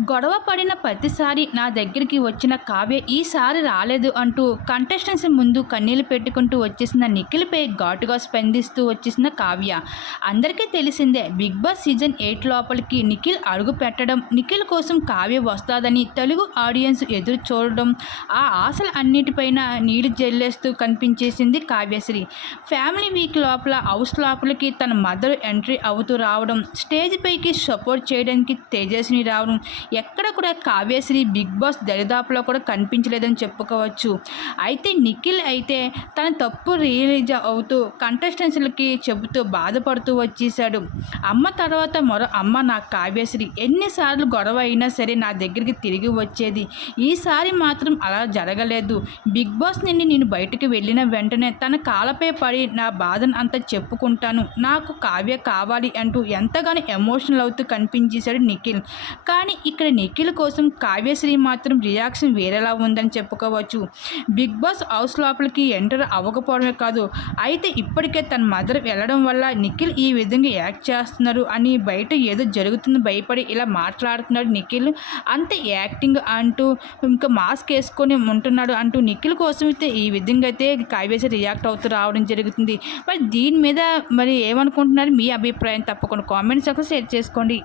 గొడవ పడిన ప్రతిసారి నా దగ్గరికి వచ్చిన కావ్య ఈసారి రాలేదు అంటూ కంటెస్టెంట్స్ ముందు కన్నీళ్ళు పెట్టుకుంటూ వచ్చేసిన నిఖిల్పై ఘాటుగా స్పందిస్తూ వచ్చేసిన కావ్య. అందరికీ తెలిసిందే బిగ్ బాస్ సీజన్ ఎయిట్ లోపలికి నిఖిల్ అడుగు పెట్టడం నిఖిల్ కోసం కావ్య వస్తాదని తెలుగు ఆడియన్స్ ఎదురు చూడడం ఆ ఆశలు అన్నిటిపైన నీళ్ళు జల్లేస్తూ కనిపించేసింది కావ్యశ్రీ. ఫ్యామిలీ వీక్ లోపల హౌస్ లోపలికి తన మదర్ ఎంట్రీ అవుతూ రావడం స్టేజ్ పైకి సపోర్ట్ చేయడానికి తేజస్విని రావడం ఎక్కడ కూడా కావ్యశ్రీ బిగ్ బాస్ దరిదాపులో కూడా కనిపించలేదని చెప్పుకోవచ్చు. అయితే నిఖిల్ అయితే తన తప్పు రియలైజ్ అవుతూ కంటెస్టెంట్స్లకి చెబుతూ బాధపడుతూ వచ్చేసాడు అమ్మ తర్వాత మరో అమ్మ నా కావ్యశ్రీ. ఎన్నిసార్లు గొడవ అయినా సరే నా దగ్గరికి తిరిగి వచ్చేది. ఈసారి మాత్రం అలా జరగలేదు. బిగ్ బాస్ నుండి నేను బయటకు వెళ్ళిన వెంటనే తన కాలపై పడి నా బాధను అంతా చెప్పుకుంటాను. నాకు కావ్య కావాలి అంటూ ఎంతగానో ఎమోషనల్ అవుతూ కనిపించేశాడు నిఖిల్. కానీ ఇక్కడ నిఖిల్ కోసం కావ్యశ్రీ మాత్రం రియాక్షన్ వేరేలా ఉందని చెప్పుకోవచ్చు. బిగ్ బాస్ హౌస్ లోపలికి ఎంటర్ అవ్వకపోవడమే కాదు అయితే ఇప్పటికే తన మదర్ వెళ్ళడం వల్ల నిఖిల్ ఈ విధంగా యాక్ట్ చేస్తున్నారు అని బయట ఏదో జరుగుతుంది భయపడి ఇలా మాట్లాడుతున్నాడు నిఖిల్. అంత యాక్టింగ్ అంటూ ఇంకా మాస్క్ వేసుకొని ఉంటున్నాడు అంటూ నిఖిల్ కోసం అయితే ఈ విధంగా అయితే కావ్యశ్రీ రియాక్ట్ అవుతూ రావడం జరుగుతుంది. మరి దీని మీద మరి ఏమనుకుంటున్నారు? మీ అభిప్రాయం తప్పకుండా కామెంట్స్ ఒక షేర్ చేసుకోండి.